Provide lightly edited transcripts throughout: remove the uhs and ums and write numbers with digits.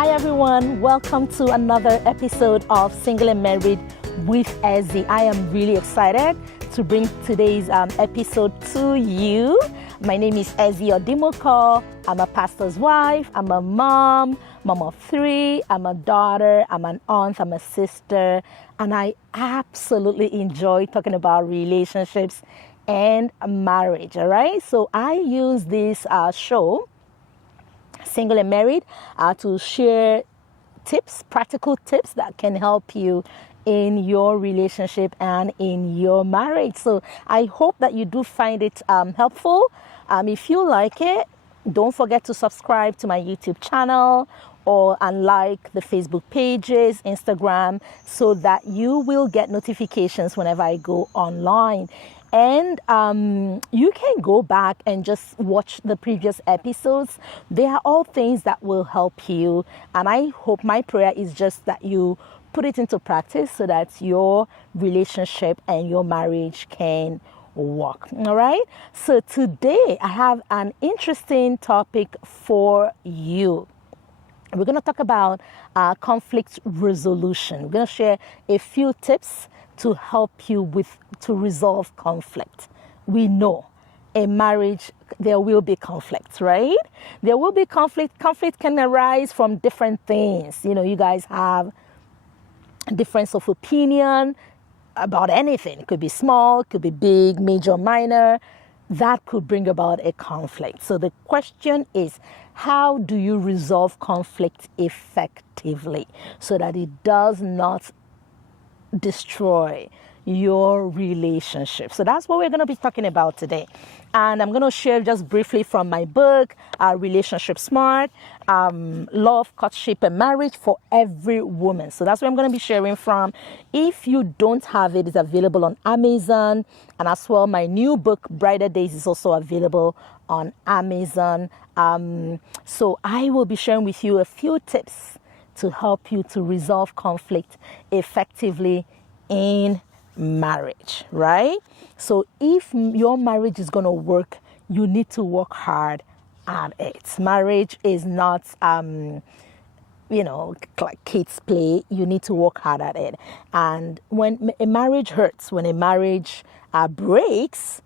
Hi everyone, welcome to another episode of Single and Married with Ezzy. I am really excited to bring today's episode to you. My name is Ezzy Odimoko. I'm a pastor's wife, I'm a mom of three, I'm a daughter, I'm an aunt, I'm a sister, and I absolutely enjoy talking about relationships and marriage, all right? So I use this show, Single and Married, to share tips, practical tips that can help you in your relationship and in your marriage. So I hope that you do find it helpful. If you like it, don't forget to subscribe to my YouTube channel and like the Facebook pages, Instagram, so that you will get notifications whenever I go online. And you can go back and just watch the previous episodes. They are all things that will help you. And I hope, my prayer is just that you put it into practice so that your relationship and your marriage can work. All right. So today I have an interesting topic for you. We're going to talk about conflict resolution. We're going to share a few tips to help you to resolve conflict. We know in marriage there will be conflict, right? There will be conflict. Conflict can arise from different things. You know, you guys have a difference of opinion about anything. It could be small, it could be big, major, minor. That could bring about a conflict. So the question is, how do you resolve conflict effectively so that it does not destroy your relationship? So that's what we're going to be talking about today. And I'm going to share just briefly from my book, Relationship Smart, Love, Courtship, and Marriage for Every Woman. So that's what I'm going to be sharing from. If you don't have it, it's available on Amazon. And as well, my new book, Brighter Days, is also available on Amazon. So I will be sharing with you a few tips to help you to resolve conflict effectively in marriage, right? So if your marriage is going to work, you need to work hard at it. Marriage is not, like kids play. You need to work hard at it. And when a marriage hurts, when a marriage breaks,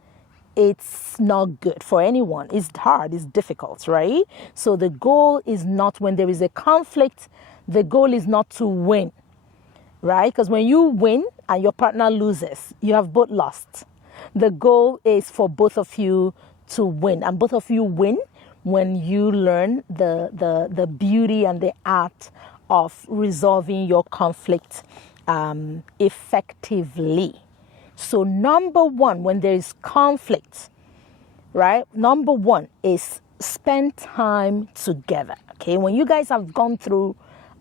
it's not good for anyone. It's hard, it's difficult, right? So the goal is not, when there is a conflict, the goal is not to win, right? Because when you win and your partner loses, you have both lost. The goal is for both of you to win, and both of you win when you learn the beauty and the art of resolving your conflict effectively. So number one, when there is conflict, right? Number one is spend time together. Okay, when you guys have gone through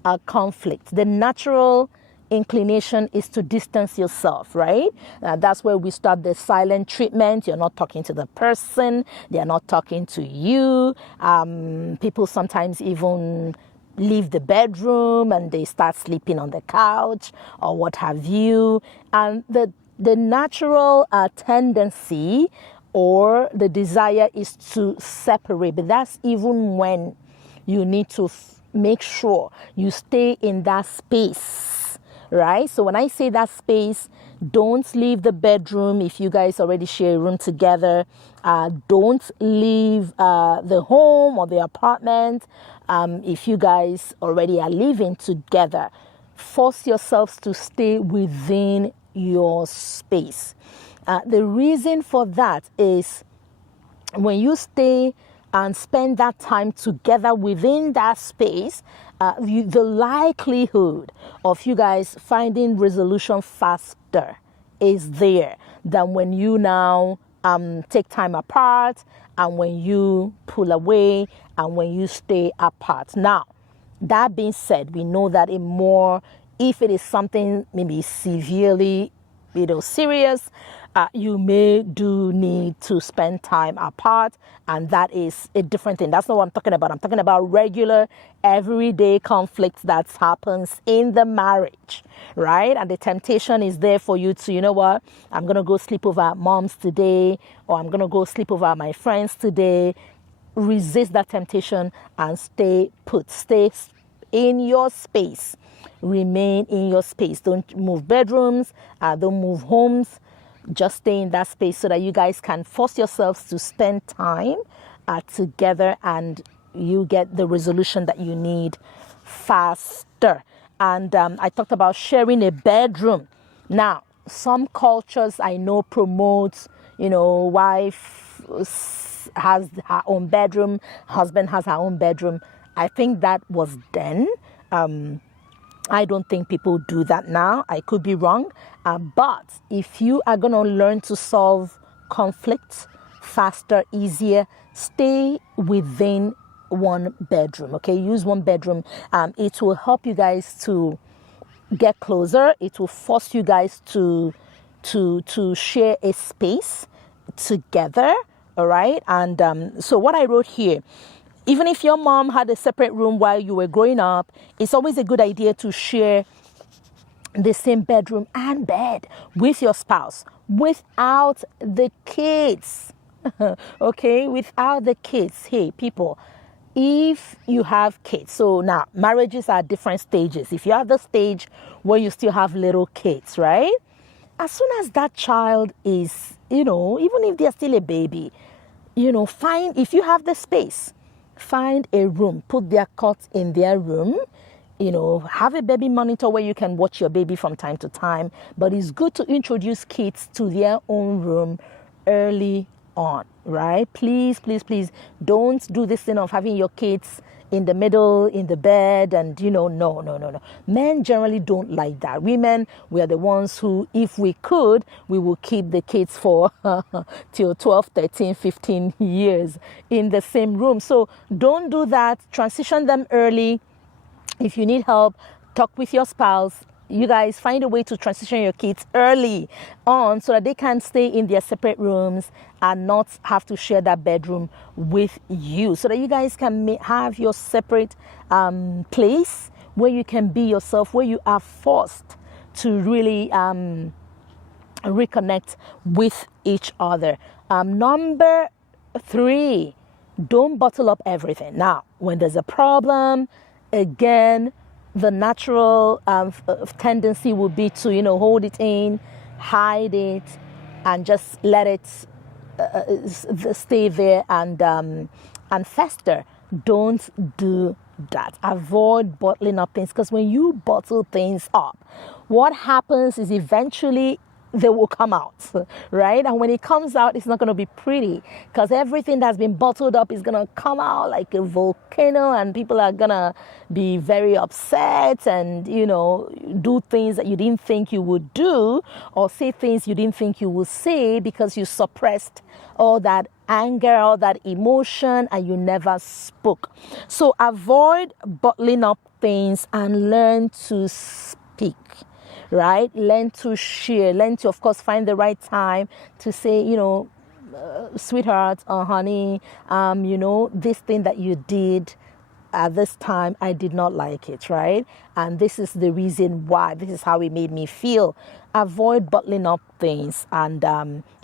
a conflict, the natural inclination is to distance yourself, right? That's where we start the silent treatment. You're not talking to the person, they're not talking to you. People sometimes even leave the bedroom and they start sleeping on the couch or what have you. And the natural tendency or the desire is to separate, but that's even when you need to make sure you stay in that space, right? So when I say that space, don't leave the bedroom if you guys already share a room together. Don't leave the home or the apartment if you guys already are living together. Force yourselves to stay within your space. The reason for that is when you stay and spend that time together within that space, the likelihood of you guys finding resolution faster is there than when you now take time apart and when you pull away and when you stay apart. Now, that being said, we know that if it is something maybe severely, serious, you may do need to spend time apart, and that is a different thing. That's not what I'm talking about. I'm talking about regular, everyday conflicts that happens in the marriage, right? And the temptation is there for you to, you know what, I'm going to go sleep over at mom's today, or I'm going to go sleep over at my friends today. Resist that temptation and stay put. Stay in your space. Remain in your space. Don't move bedrooms, don't move homes. Just stay in that space so that you guys can force yourselves to spend time together, and you get the resolution that you need faster. And I talked about sharing a bedroom. Now, some cultures I know promote, wife has her own bedroom, husband has her own bedroom. I think that was then. I don't think people do that now. I could be wrong. But if you are going to learn to solve conflicts faster, easier, stay within one bedroom. Okay, use one bedroom. It will help you guys to get closer. It will force you guys to share a space together. All right. And so what I wrote here, even if your mom had a separate room while you were growing up, it's always a good idea to share the same bedroom and bed with your spouse without the kids. Okay, without the kids. Hey, people, if you have kids, so now marriages are different stages. If you have the stage where you still have little kids, right? As soon as that child is, even if they're still a baby, find, if you have the space, find a room, put their cots in their room, have a baby monitor where you can watch your baby from time to time. But it's good to introduce kids to their own room early on, right? Please, please, please don't do this thing of having your kids in the middle, in the bed, and no. Men generally don't like that. Women, we are the ones who, if we could, we will keep the kids for till 12, 13, 15 years in the same room. So don't do that. Transition them early. If you need help, talk with your spouse. You guys find a way to transition your kids early on so that they can stay in their separate rooms and not have to share that bedroom with you, so that you guys can have your separate place where you can be yourself, where you are forced to really reconnect with each other. Number 3, don't bottle up everything. Now, when there's a problem, again, the natural tendency would be to, hold it in, hide it, and just let it stay there and fester. Don't do that. Avoid bottling up things, because when you bottle things up, what happens is eventually they will come out, right? And when it comes out, it's not going to be pretty, because everything that's been bottled up is going to come out like a volcano, and people are going to be very upset and, do things that you didn't think you would do, or say things you didn't think you would say, because you suppressed all that anger, all that emotion, and you never spoke. So avoid bottling up things and learn to speak. Right? Learn to share. Learn to, of course, find the right time to say, sweetheart or honey, this thing that you did at this time, I did not like it, right? And this is the reason why. This is how it made me feel. Avoid bottling up things, and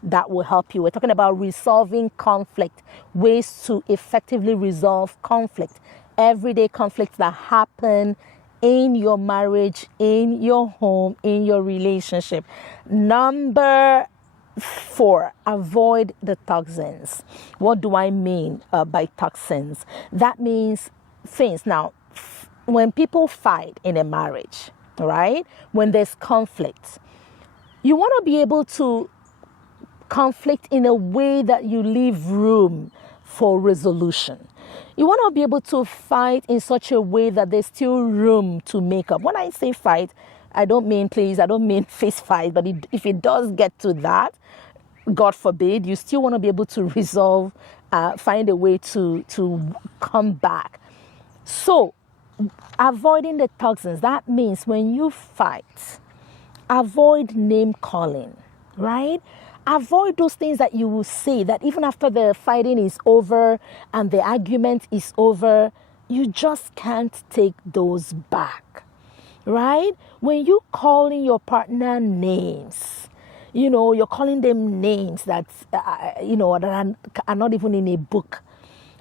that will help you. We're talking about resolving conflict, ways to effectively resolve conflict, everyday conflicts that happen in your marriage, in your home, in your relationship. Number 4, avoid the toxins. What do I mean by toxins? That means things. Now, when people fight in a marriage, right? When there's conflict, you want to be able to conflict in a way that you leave room for resolution. You want to be able to fight in such a way that there's still room to make up. When I say fight, I don't mean fist fight, but if it does get to that, God forbid, you still want to be able to resolve, find a way to come back. So, avoiding the toxins, that means when you fight, avoid name calling, right? Avoid those things that you will say that even after the fighting is over and the argument is over, you just can't take those back, right? When you calling your partner names, you're calling them names that, that are not even in a book.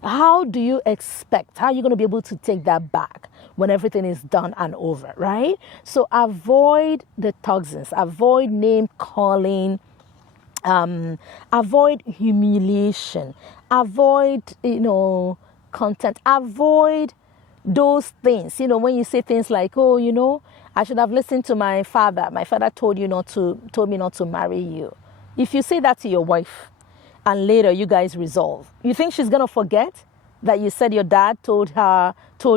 how do you expect, how are you going to be able to take that back when everything is done and over, right? So avoid the toxins, avoid name calling, avoid humiliation, avoid, content, avoid those things. When you say things like, oh, I should have listened to my father. My father told me not to marry you. If you say that to your wife and later you guys resolve, you think she's going to forget that you said your dad told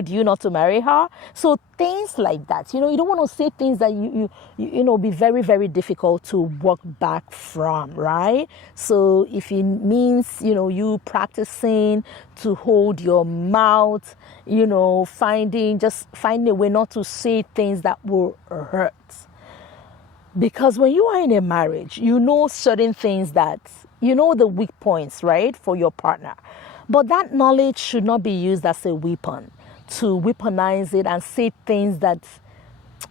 you not to marry her? So things like that, you don't want to say things that you be very, very difficult to walk back from, right? So if it means, you practicing to hold your mouth, finding a way not to say things that will hurt. Because when you are in a marriage, certain things that, the weak points, right, for your partner. But that knowledge should not be used as a weapon to weaponize it and say things that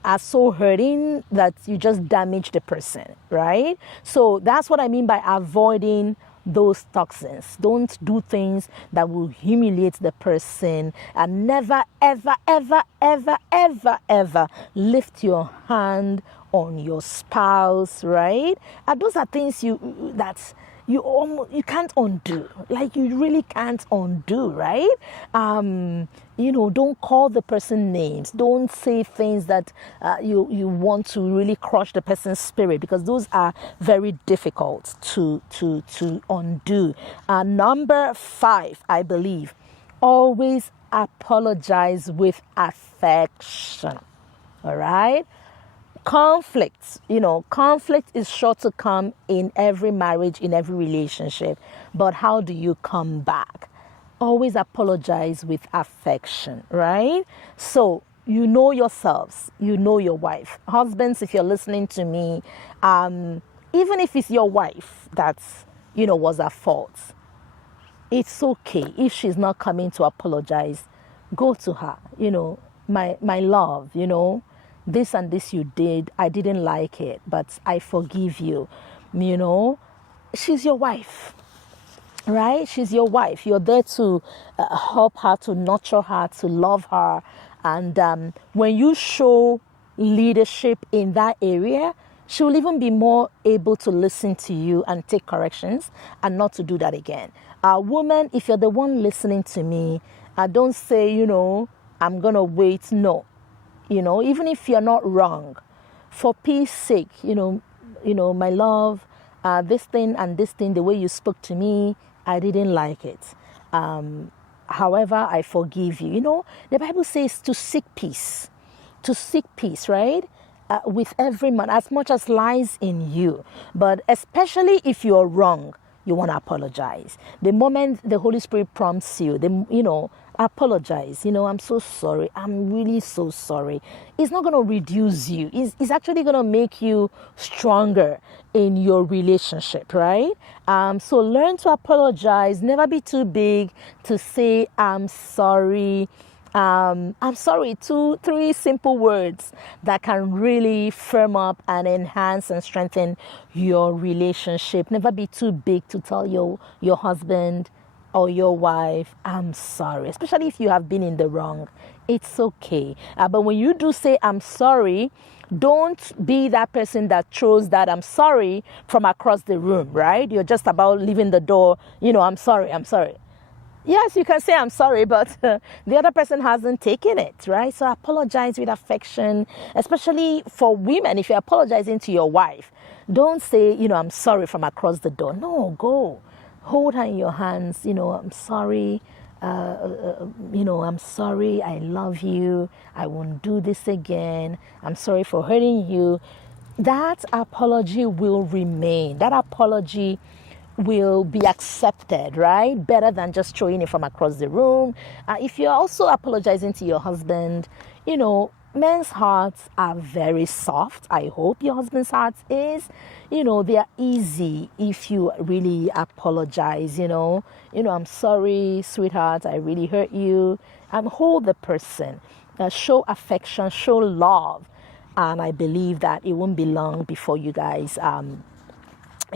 are so hurting that you just damage the person, right? So that's what I mean by avoiding those toxins. Don't do things that will humiliate the person, and never, ever, ever, ever, ever, ever lift your hand on your spouse, right? And those are things you can't undo. Like, you really can't undo, right? Don't call the person names. Don't say things that you want to really crush the person's spirit, because those are very difficult to undo. Number 5, I believe, always apologize with affection. All right? Conflict is sure to come in every marriage, in every relationship. But how do you come back? Always apologize with affection, right? So, yourselves, your wife. Husbands, if you're listening to me, even if it's your wife that, was at fault, it's okay. If she's not coming to apologize, go to her, my love, this and this you did, I didn't like it, but I forgive you. She's your wife, right? She's your wife. You're there to help her, to nurture her, to love her. And when you show leadership in that area, she will even be more able to listen to you and take corrections and not to do that again. Woman, if you're the one listening to me, don't say, I'm going to wait. No. Even if you're not wrong, for peace sake, my love, this thing and this thing, the way you spoke to me, I didn't like it. However, I forgive you. The Bible says to seek peace, right? With every man, as much as lies in you. But especially if you're wrong, you want to apologize. The moment the Holy Spirit prompts you, apologize. I'm so sorry. I'm really so sorry. It's not going to reduce you. It's actually going to make you stronger in your relationship, right? So learn to apologize. Never be too big to say, I'm sorry. I'm sorry. 2-3 simple words that can really firm up and enhance and strengthen your relationship. Never be too big to tell your husband or your wife, I'm sorry, especially if you have been in the wrong. It's okay. But when you do say, I'm sorry, don't be that person that throws that I'm sorry from across the room, right? You're just about leaving the door, I'm sorry. Yes, you can say I'm sorry, but the other person hasn't taken it, right? So apologize with affection, especially for women. If you're apologizing to your wife, don't say, I'm sorry from across the door. No, go. Hold her in your hands, I'm sorry, I'm sorry, I love you, I won't do this again, I'm sorry for hurting you. That apology will remain. That apology will be accepted, right? Better than just throwing it from across the room. If you're also apologizing to your husband, men's hearts are very soft. I hope your husband's heart is. They are easy if you really apologize, I'm sorry, sweetheart, I really hurt you. Hold the person. Show affection, show love. And I believe that it won't be long before you guys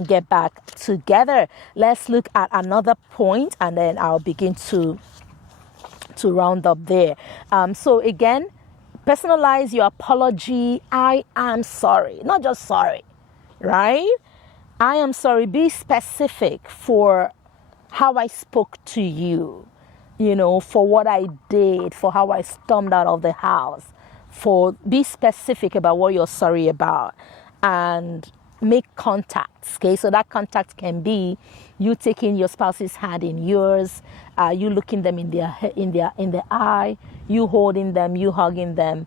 get back together. Let's look at another point, and then I'll begin to round up there. So again, personalize your apology. I am sorry, not just sorry, right? I am sorry. Be specific for how I spoke to you, for what I did, for how I stormed out of the house. Be specific about what you're sorry about, and make contacts. Okay, so that contact can be you taking your spouse's hand in yours, you looking them in the eye, you holding them, you hugging them,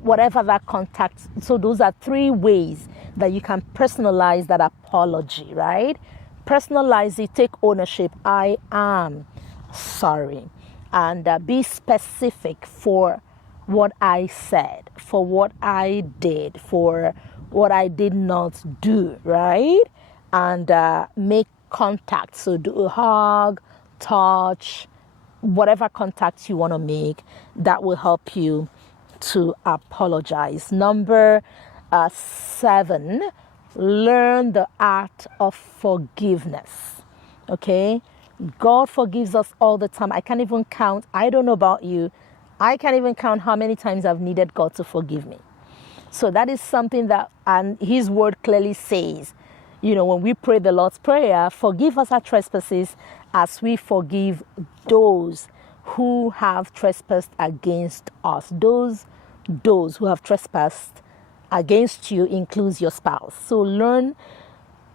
whatever that contact. So those are 3 ways that you can personalize that apology, right? Personalize it, take ownership. I am sorry, and be specific for what I said, for what I did, for what I did not do, right? And make contact. So do a hug, touch, whatever contact you want to make that will help you to apologize. Number 7, learn the art of forgiveness. Okay? God forgives us all the time. I can't even count. I don't know about you. I can't even count how many times I've needed God to forgive me. So that is something that, and his word clearly says, when we pray the Lord's Prayer, forgive us our trespasses as we forgive those who have trespassed against us. Those who have trespassed against you includes your spouse. So learn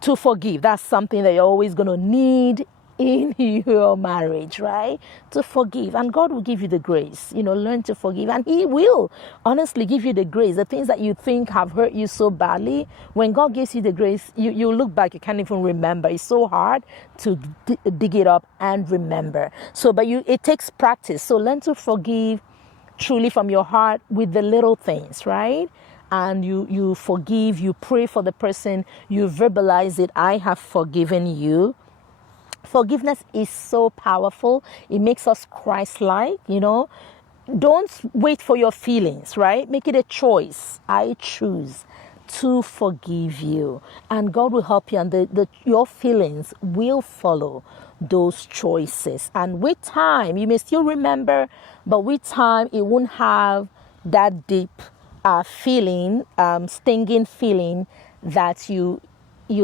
to forgive. That's something that you're always going to need in your marriage, right? To forgive. And God will give you the grace. Learn to forgive. And he will honestly give you the grace. The things that you think have hurt you so badly, when God gives you the grace, you look back, you can't even remember. It's so hard to dig it up and remember. So, but it takes practice. So learn to forgive truly from your heart with the little things, right? And you forgive, you pray for the person, you verbalize it. I have forgiven you. Forgiveness is so powerful. It makes us Christ-like, Don't wait for your feelings, right? Make it a choice. I choose to forgive you. And God will help you, and your feelings will follow those choices. And with time, you may still remember, but with time, it won't have that deep feeling, stinging feeling that you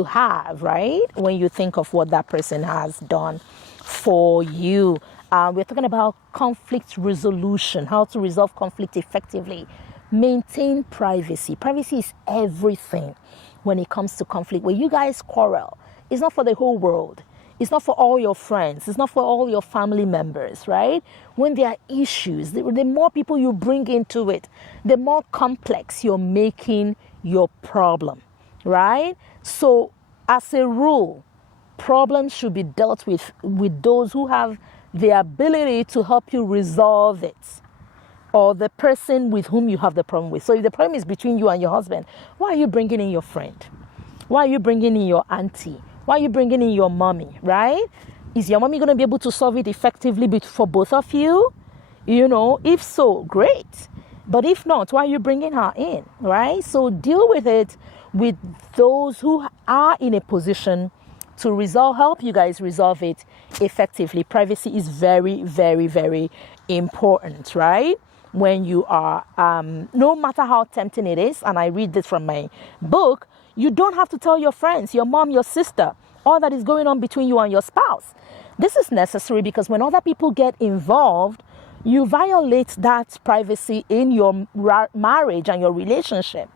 have, right? When you think of what that person has done for you. We're talking about conflict resolution, how to resolve conflict effectively. Maintain privacy. Privacy is everything when it comes to conflict. When you guys quarrel, it's not for the whole world. It's not for all your friends. It's not for all your family members, right? When there are issues, the more people you bring into it, the more complex you're making your problem, right? So, as a rule, problems should be dealt with those who have the ability to help you resolve it, or the person with whom you have the problem with. So if the problem is between you and your husband, why are you bringing in your friend? Why are you bringing in your auntie? Why are you bringing in your mommy, right? Is your mommy going to be able to solve it effectively for both of you? If so, great. But if not, why are you bringing her in, right? So deal with it with those who are in a position to help you guys resolve it effectively. Privacy is very, very, very important, right? When you are, no matter how tempting it is, and I read this from my book, you don't have to tell your friends, your mom, your sister, all that is going on between you and your spouse. This is necessary because when other people get involved, you violate that privacy in your marriage and your relationship,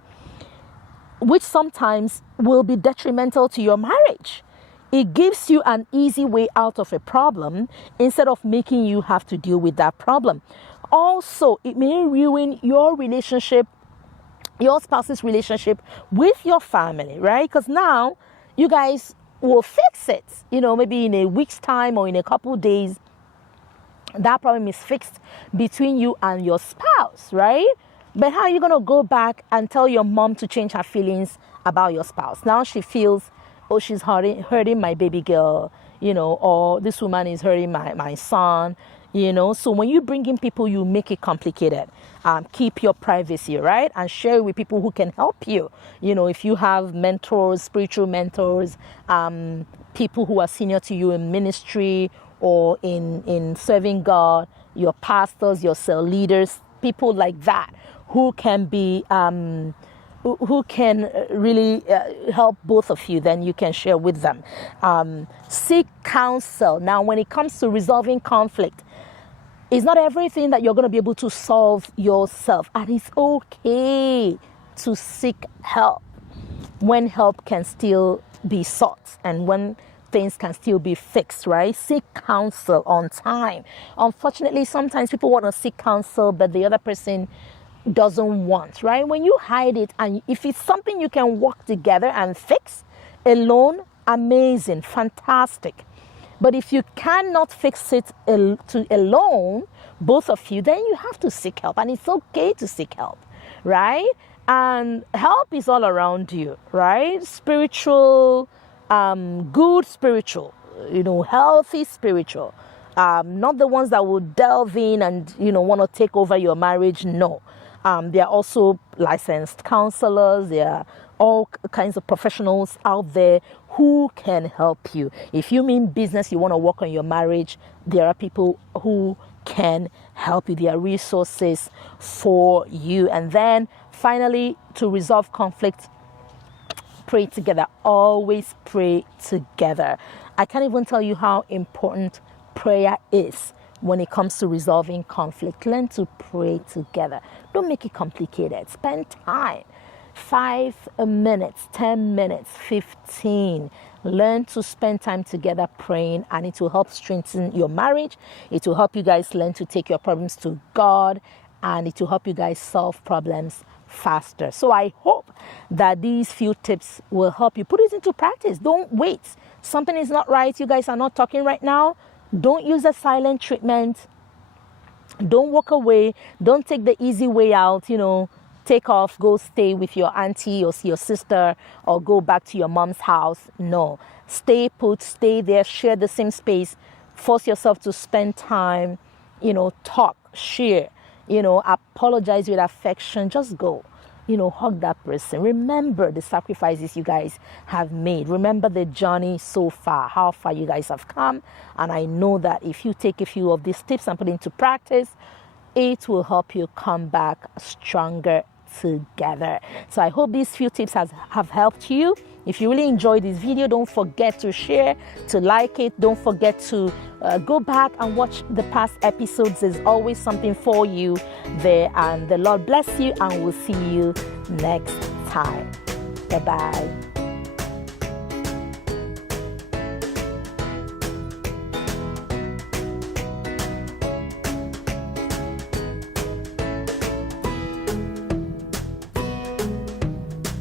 which sometimes will be detrimental to your marriage. It gives you an easy way out of a problem instead of making you have to deal with that problem. Also, it may ruin your relationship, your spouse's relationship with your family, right? Because now you guys will fix it, maybe in a week's time or in a couple of days. That problem is fixed between you and your spouse, right? But how are you going to go back and tell your mom to change her feelings about your spouse? Now she feels, oh, she's hurting my baby girl, or this woman is hurting my son, So when you bring in people, you make it complicated. Keep your privacy, right? And share it with people who can help you. If you have mentors, spiritual mentors, people who are senior to you in ministry or in serving God, your pastors, your cell leaders, people like that who can be who can really help both of you, then you can share with them. Seek counsel. Now, when it comes to resolving conflict, it's not everything that you're going to be able to solve yourself, and it's okay to seek help when help can still be sought and when things can still be fixed, right? Seek counsel on time. Unfortunately, sometimes people want to seek counsel, but the other person doesn't want, right? When you hide it, and if it's something you can work together and fix alone, amazing, fantastic. But if you cannot fix it alone, both of you, then you have to seek help, and it's okay to seek help, right? And help is all around you, right? Spiritual, good spiritual, healthy spiritual, not the ones that will delve in and, want to take over your marriage. No. There are also licensed counselors. There are all kinds of professionals out there who can help you. If you mean business, you want to work on your marriage, there are people who can help you. There are resources for you. And then finally, to resolve conflict, pray together. Always pray together. I can't even tell you how important prayer is when it comes to resolving conflict. Learn to pray together. Don't make it complicated. Spend time. 5 minutes, 10 minutes, 15. Learn to spend time together praying, and it will help strengthen your marriage. It will help you guys learn to take your problems to God, and it will help you guys solve problems faster. So I hope that these few tips will help you put it into practice. Don't wait. Something is not right. You guys are not talking right now. Don't use a silent treatment. Don't walk away. Don't take the easy way out, take off, go stay with your auntie or your sister, or go back to your mom's house. No. Stay put, stay there, share the same space. Force yourself to spend time, talk, share, apologize with affection. Just go. Hug that person. Remember the sacrifices you guys have made. Remember the journey so far, how far you guys have come. And I know that if you take a few of these tips and put into practice, it will help you come back stronger together. So I hope these few tips have helped you. If you really enjoyed this video, don't forget to share, to like it. Don't forget to go back and watch the past episodes. There's always something for you there. And the Lord bless you, and we'll see you next time. Bye-bye.